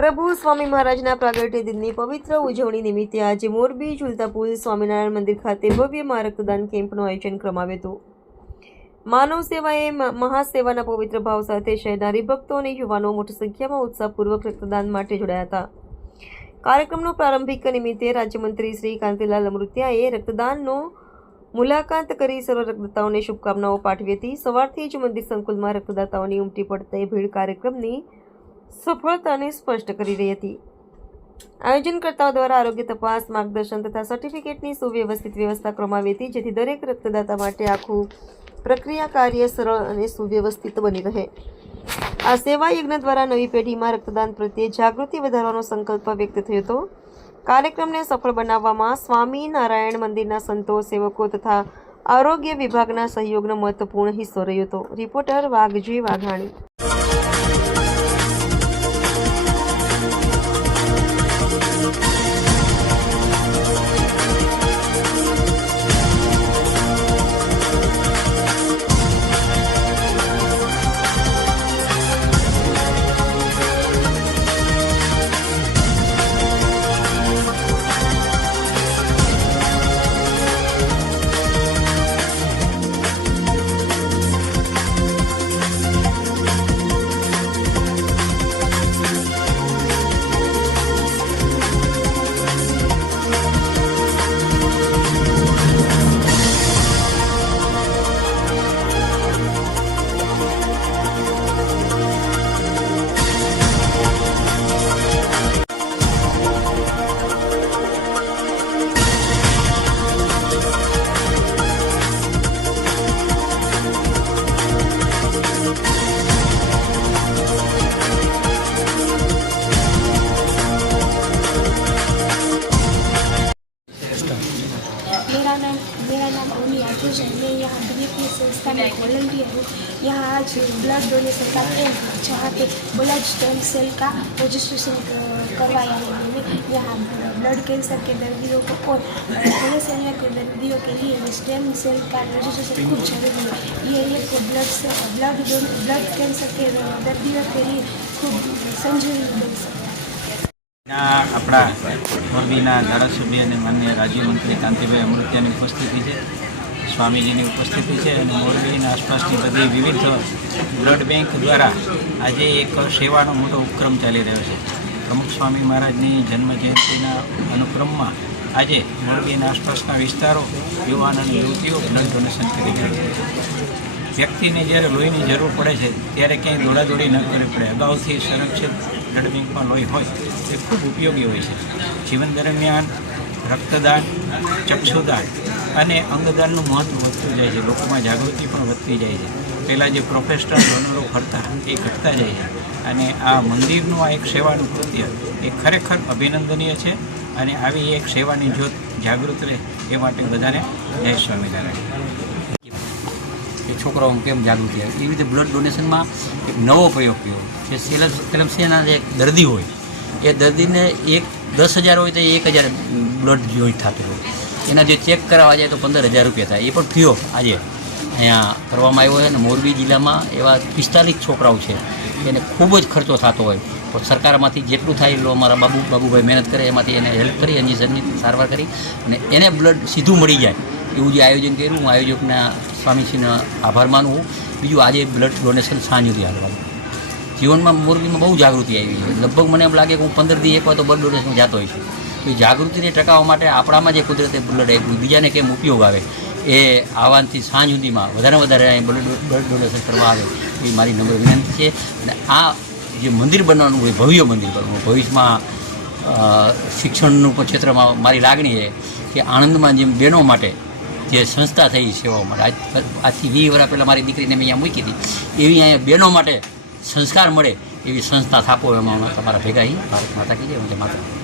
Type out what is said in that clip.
પ્રભુ સ્વામી મહારાજના પ્રાગટ્ય દિનની પવિત્ર ઉજવણી નિમિત્તે આજે મોરબી ઝુલતા સ્વામિનારાયણ મંદિર ખાતે ભવ્ય મહા રક્તદાન કેમ્પનું આયોજન કરવામાં આવ્યું હતું. માનવ સેવાએ એ મહાસેવાના પવિત્ર ભાવ સાથે શહેરના હરિભક્તો અને યુવાનો મોટી સંખ્યામાં ઉત્સાહપૂર્વક રક્તદાન માટે જોડાયા હતા. કાર્યક્રમનો પ્રારંભિક નિમિત્તે રાજ્યમંત્રી શ્રી કાંતિલાલ અમૃત્યાએ રક્તદાનનો મુલાકાત કરી સર્વ રક્તદાતાઓને શુભકામનાઓ પાઠવી હતી. સવારથી જ મંદિર સંકુલમાં રક્તદાતાઓની ઉમટી પડતા ભીડ કાર્યક્રમની સફળતાને સ્પષ્ટ કરી રહી હતી. આયોજનકર્તાઓ દ્વારા આરોગ્ય તપાસ, માર્ગદર્શન તથા સર્ટિફિકેટની સુવ્યવસ્થિત વ્યવસ્થા કરવામાં આવી હતી જેથી દરેક રક્તદાતા માટે આખું પ્રક્રિયા કાર્ય સરળ અને સુવ્યવસ્થિત બની રહે. આ સેવા યજ્ઞ દ્વારા નવી પેઢીમાં રક્તદાન પ્રત્યે જાગૃતિ વધારવાનો સંકલ્પ વ્યક્ત થયો હતો. કાર્યક્રમને સફળ બનાવવામાં સ્વામી નારાયણ મંદિરના સંતો, સેવકો તથા આરોગ્ય વિભાગના સહયોગનો મહત્વપૂર્ણ હિસ્સો રહ્યો હતો. રિપોર્ટર વાઘજી વાઘાણી. मेरा नाम ओनी आजुज है मैं यहाँ बीजेपी संस्था में वॉलंटियर हूँ यहाँ आज ब्लड डोनेशन का कैंप है जहाँ पे ब्लड स्टेम सेल का रजिस्ट्रेशन करवाया है मैंने यहाँ ब्लड कैंसर के दर्दियों को और थैलेसीमिया के दर्दियों के लिए स्टेम सेल का रजिस्ट्रेशन खूब जरूरी है ये एक ब्लड से ब्लड ब्लड कैंसर के दर्दियों के लिए खूब संजीवनी बन सकता है ના આપણા મોરબીના ધારાસભ્ય અને માન્ય રાજ્યમંત્રી કાંતિભાઈ અમૃત્યાની ઉપસ્થિતિ છે. સ્વામીજીની ઉપસ્થિતિ છે અને મોરબીના આસપાસની બધી વિવિધ બ્લડ બેંક દ્વારા આજે એક સેવાનો મોટો ઉપક્રમ ચાલી રહ્યો છે. પ્રમુખ સ્વામી મહારાજની જન્મજયંતિના અનુક્રમમાં આજે મોરબીના આસપાસના વિસ્તારો યુવાન અને યુવતીઓ બ્લડ ડોનેશન કરી રહ્યા છે. વ્યક્તિને જ્યારે લોહીની જરૂર પડે છે, ત્યારે ક્યાંય દોડાદોડી ન કરવી પડે. અગાઉથી સંરક્ષિત બ્લડ બેંકમાં લોહી હોય એ ખૂબ ઉપયોગી હોય છે જીવન દરમિયાન રક્તદાન, ચક્ષુદાન અને અંગદાનનું મહત્ત્વ વધતું જાય છે. લોકોમાં જાગૃતિ પણ વધતી જાય છે. પહેલાં જે પ્રોફેશનલ ડોનરો ફરતા, એ ઘટતા જાય છે. અને આ મંદિરનું આ એક સેવાનું કૃત્ય એ ખરેખર અભિનંદનીય છે અને આવી એક સેવાની જ્યોત જાગૃત રહે એ માટે બધાને જય સ્વામિનારાયણ. છોકરાઓમાં કેમ જાગૃતિ આવે? એવી રીતે બ્લડ ડોનેશનમાં એક નવો પ્રયોગ કર્યો કે સેલસ સેલમસીના જે દર્દી હોય. એ દર્દીને એક દસ હજાર હોય તો એક હજાર બ્લડ જોઈન્ટ થતું હોય. એના જે ચેક કરાવવા જાય તો પંદર હજાર રૂપિયા થાય. એ પણ ફ્રી ઓફ આજે. અહીંયા કરવામાં આવ્યો છે અને મોરબી જિલ્લામાં એવા પિસ્તાલીસ છોકરાઓ છે. એને ખૂબ જ ખર્ચો થતો હોય. તો સરકારમાંથી જેટલું થાય એટલું અમારા બાબુ બાબુભાઈ મહેનત કરે, એમાંથી એને હેલ્પ કરી, એની સારવાર કરી અને એને બ્લડ સીધું મળી જાય. એવું જે આયોજન કર્યું આયોજકના સ્વામીશ્રીનો આભાર માનું બીજું આજે બ્લડ ડોનેશન સાંજ સુધી હાલવાનું જીવનમાં મોરબીમાં બહુ જાગૃતિ આવી છે લગભગ મને એમ લાગે કે હું પંદર દી એકવાર તો બ્લડ ડોનેશન જતો છું તો એ જાગૃતિને ટકાવવા માટે આપણામાં જે કુદરતે બ્લડ આપ્યું, બીજાને કેમ ઉપયોગ આવે, એ આવાનથી સાંજ સુધીમાં વધારે વધારે અહીં બ્લડ બ્લડ ડોનેશન કરવા આવે, એ મારી નમ્ર વિનંતી છે. અને આ જે મંદિર બનવાનું હોય, ભવ્ય મંદિર બનવું ભવિષ્યમાં શિક્ષણનું ક્ષેત્રમાં મારી લાગણી છે કે આણંદમાં જેમ બહેનો માટે જે સંસ્થા થઈ સેવાઓ માટે આજ આજથી વીસ વર્ષ પહેલાં મારી દીકરીને મેં અહીંયા મૂકી હતી એવી અહીંયા બહેનો માટે સંસ્કાર મળે એવી સંસ્થા થાપો એમાં તમારા ભેગા ભારત માતા કીજે માતા